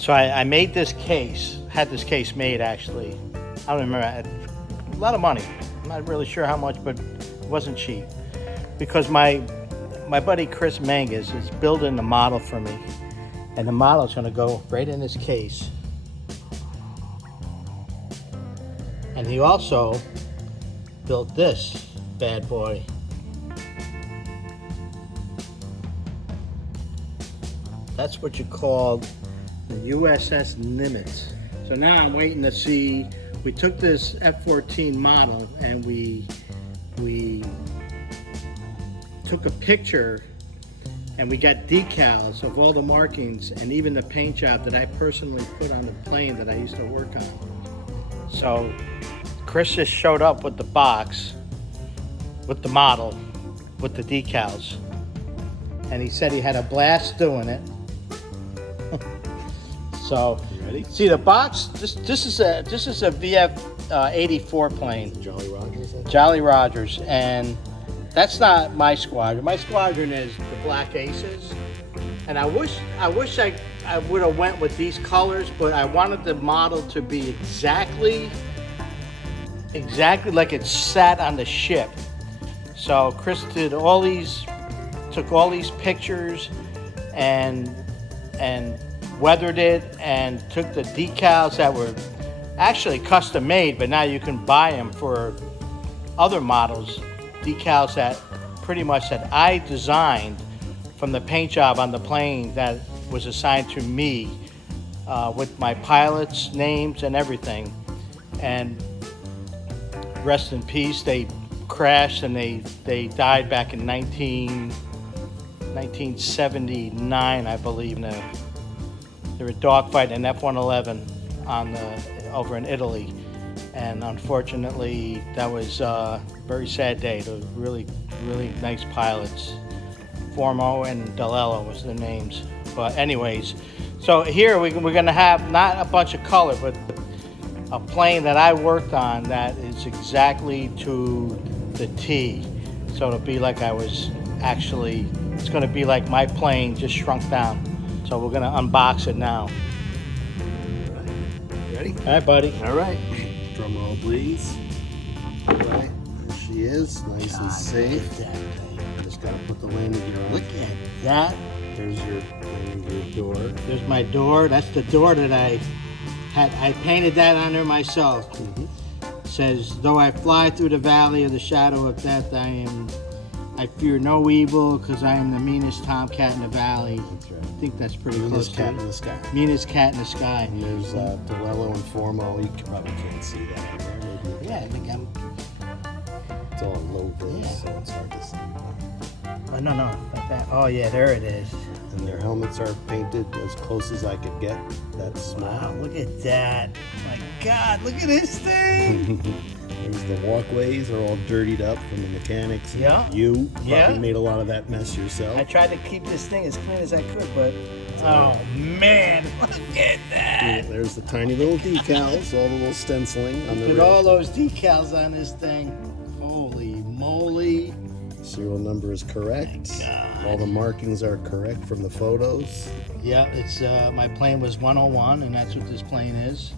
So I made this case, had this case made actually. I don't remember, a lot of money. I'm not really sure how much, but it wasn't cheap. Because my buddy Chris Mangus is building the model for me. And the model is gonna go right in this case. And he also built this bad boy. That's what you call the USS Nimitz. So now I'm waiting to see, we took this F14 model and we took a picture and we got decals of all the markings and even the paint job that I personally put on the plane that I used to work on. So Chris just showed up with the box, with the model, with the decals. And he said he had a blast doing it. So, you ready? See the box. This is a VF 84 plane. Jolly Rogers. Jolly Rogers, and that's not my squadron. My squadron is the Black Aces, and I wish I would have went with these colors, but I wanted the model to be exactly like it sat on the ship. So Chris took all these pictures and weathered it and took the decals that were actually custom made, but now you can buy them for other models, decals that pretty much that I designed from the paint job on the plane that was assigned to me with my pilots' names and everything. And rest in peace, they crashed and they died back in 1979, I believe now. They were dogfighting an F-111 over in Italy, and unfortunately, that was a very sad day. They were really nice pilots. Formo and Dalello was their names. But anyways, so here we're going to have not a bunch of color, but a plane that I worked on that is exactly to the T. So it'll be like it's going to be like my plane just shrunk down. So we're going to unbox it now. Ready? All right, buddy. All right. Drum roll, please. All right. There she is, nice and safe. Look at that thing. Just got to put the landing gear on. Look at that. There's your landing gear door. There's my door. That's the door that I painted that on there myself. Mm-hmm. It says, though I fly through the valley of the shadow of death, I fear no evil because I am the meanest tomcat in the valley. That's right. I think that's pretty Meanest close cat to in the sky. Meanest cat in the sky. And there's Dalello and Formo. You probably can't see that on there. Maybe Yeah, I think it's all low vis, Yeah. so it's hard to see. oh no, like that. Oh yeah, there it is. And their helmets are painted as close as I could get. That's small. Wow, look at that. My God, look at this thing. There's the walkways are all dirtied up from the mechanics. Yeah. You probably Yeah. made a lot of that mess yourself. I tried to keep this thing as clean as I could, but oh man, look at that. There's the tiny little decals, all the little stenciling on the Look at rear. all those decals on this thing. Holy moly. Serial number is correct. God. All the markings are correct from the photos. Yeah, it's my plane was 101, and that's what this plane is.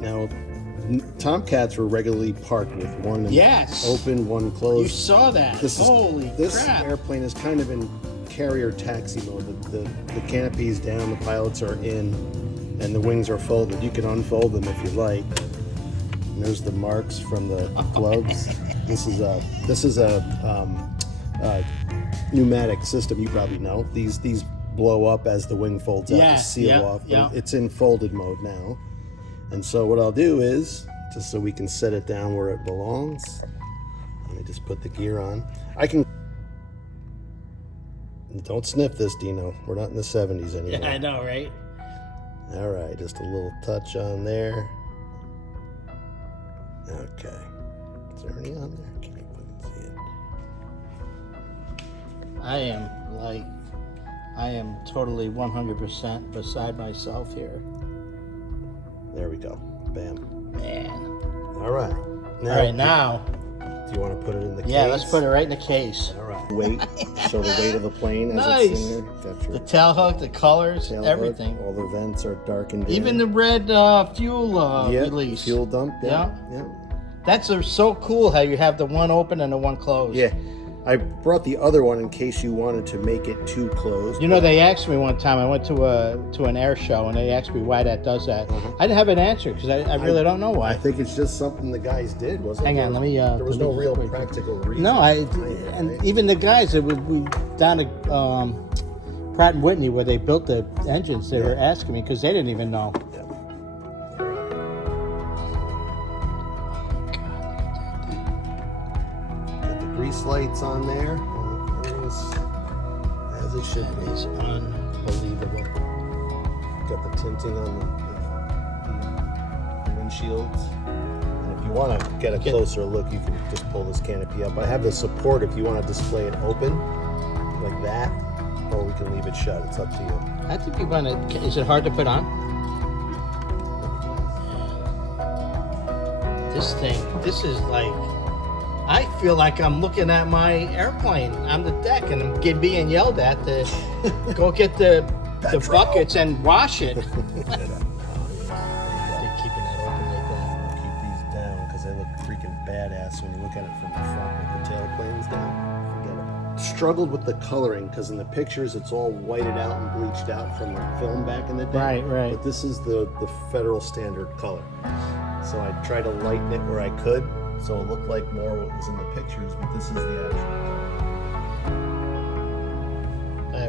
Now, Tomcats were regularly parked with one Yes. open, one You closed. saw that. Holy This crap. airplane is kind of in carrier taxi mode. The canopy's down, the pilots are in, and the wings are folded. You can unfold them if you like. And there's the marks from the gloves. This is a pneumatic system. You probably know these blow up as the wing folds out Yeah, to seal yeah, off. yeah. It's in folded mode now. And so what I'll do is, just so we can set it down where it belongs, let me just put the gear on. Don't sniff this, Dino. We're not in the 70s anymore. Yeah, I know, right? All right, just a little touch on there. Okay. Is there any on there? Can't even see it. I am totally 100% beside myself here. There we go. Bam. Man. All right. All right, now. Do you want to put it in the case? Yeah, let's put it right in the case. All right. Weight, show the weight of the plane as Nice. it's in there. Got The your tail hook, the colors, tail everything. hook, all the vents are darkened Even in. the red fuel Yep, release. fuel dump. Yeah. That's so cool how you have the one open and the one closed. Yeah. I brought the other one in case you wanted to make it too closed. You know, they asked me one time, I went to an air show, and they asked me why that does that. I didn't have an answer, because I really don't know why. I think it's just something the guys did, wasn't it? Hang on, let me... There was no real quick. practical reason. No, and right? even the guys that we down at Pratt & Whitney, where they built the engines, they were asking me, because they didn't even know. Yeah. Got the grease lights on there. Everything's as it should be. It's unbelievable. Got the tinting on the windshields. And if you want to get a closer look, you can just pull this canopy up. I have the support if you want to display it open, like that, or we can leave it shut. It's up to you. I think you want to... Is it hard to put on? This thing, this is like... I feel like I'm looking at my airplane on the deck, and I'm being yelled at to go get the buckets and wash it. They're keeping that open like that. Keep these down because they look freaking badass when you look at it from the front with the tail planes down. Forget it. Struggled with the coloring because in the pictures it's all whited out and bleached out from the film back in the day. Right. But this is the federal standard color. So I tried to lighten it where I could, so it looked like more what was in the pictures, but this is the actual.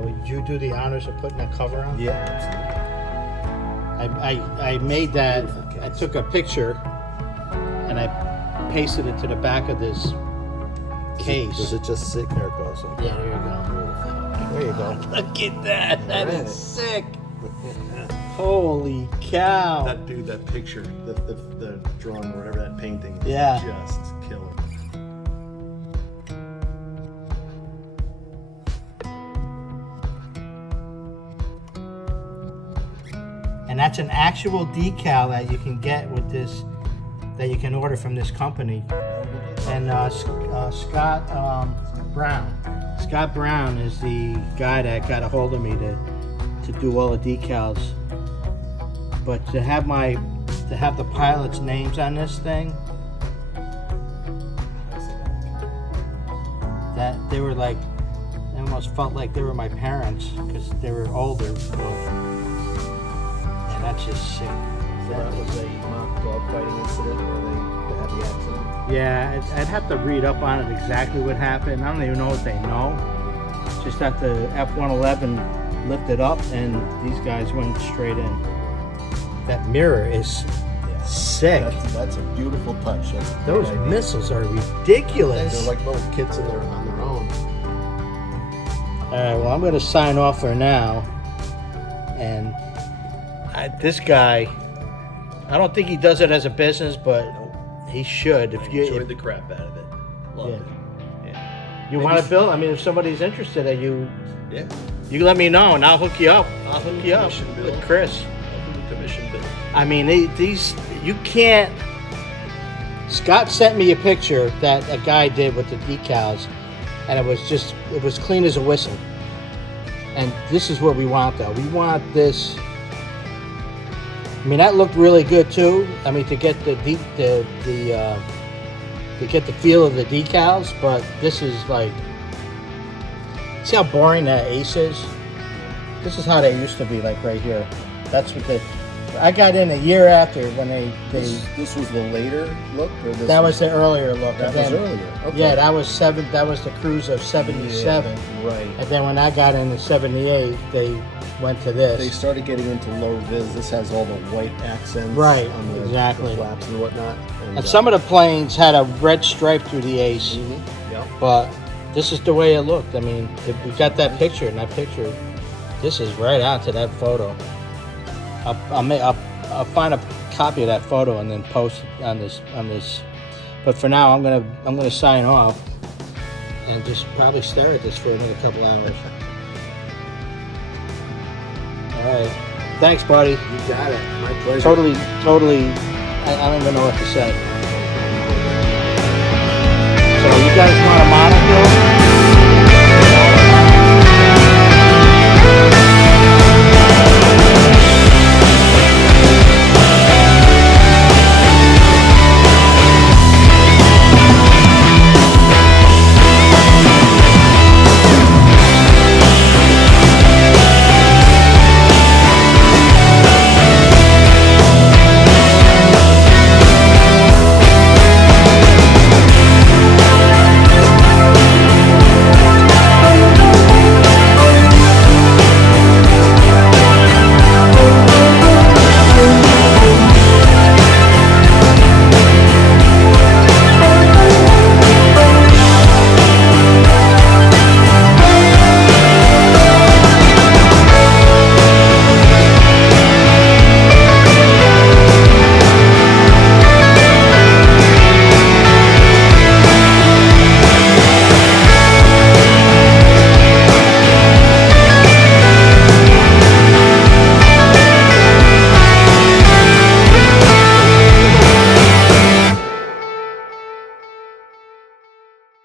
Would you do the honors of putting a cover on? Yeah, absolutely. I made that. Beautiful case. I took a picture and I pasted it to the back of this case. Does it just sit there? It goes. Okay. Yeah, there you go. There you go. Look at that. That Alright. is sick. Holy cow. That dude, that picture, the drawing, whatever that painting is, Yeah. just killer. And that's an actual decal that you can get with this, that you can order from this company. And Scott Brown. Scott Brown is the guy that got a hold of me to do all the decals. But to have the pilots' names on this thing, that they were like, I almost felt like they were my parents because they were older. And that's just sick. So that was a mock dogfighting incident where they had the accident. Yeah, I'd have to read up on it exactly what happened. I don't even know if they know. Just that the F-111 lifted up and these guys went straight in. That mirror is sick. That's a beautiful touch. That's a Those great idea. missiles are ridiculous. They're like little kids on their own. All right, well, I'm going to sign off for now. And this guy, I don't think he does it as a business, but he should. If you Enjoyed the crap out of it. Loved it. Yeah. you want to build, I mean, if somebody's interested, you let me know and I'll hook you up. I'll hook you up with Chris. Commission bid. I mean, these you can't. Scott sent me a picture that a guy did with the decals, and it was clean as a whistle. And this is what we want, though. We want this. I mean, that looked really good too. I mean, to get to get the feel of the decals, but this is like, see how boring that Ace is? This is how they used to be, like right here. That's what I got in a year after when they This was the later look, or this that was the earlier look. that And was then- earlier. Okay. Yeah, that was the cruise of '77. Yeah, right. And then when I got into '78, they went to this. They started getting into low vis. This has all the white accents Right, on the exactly. flaps and whatnot. And some of the planes had a red stripe through the Ace, Yep. but this is the way it looked. I mean, if we got that picture, and that picture, this is right out to that photo. I'll find a copy of that photo and then post it on this. But for now, I'm gonna sign off and just probably stare at this for another couple hours. All right, thanks, buddy. You got it. My pleasure. Totally. I don't even know what to say. So you guys want to model?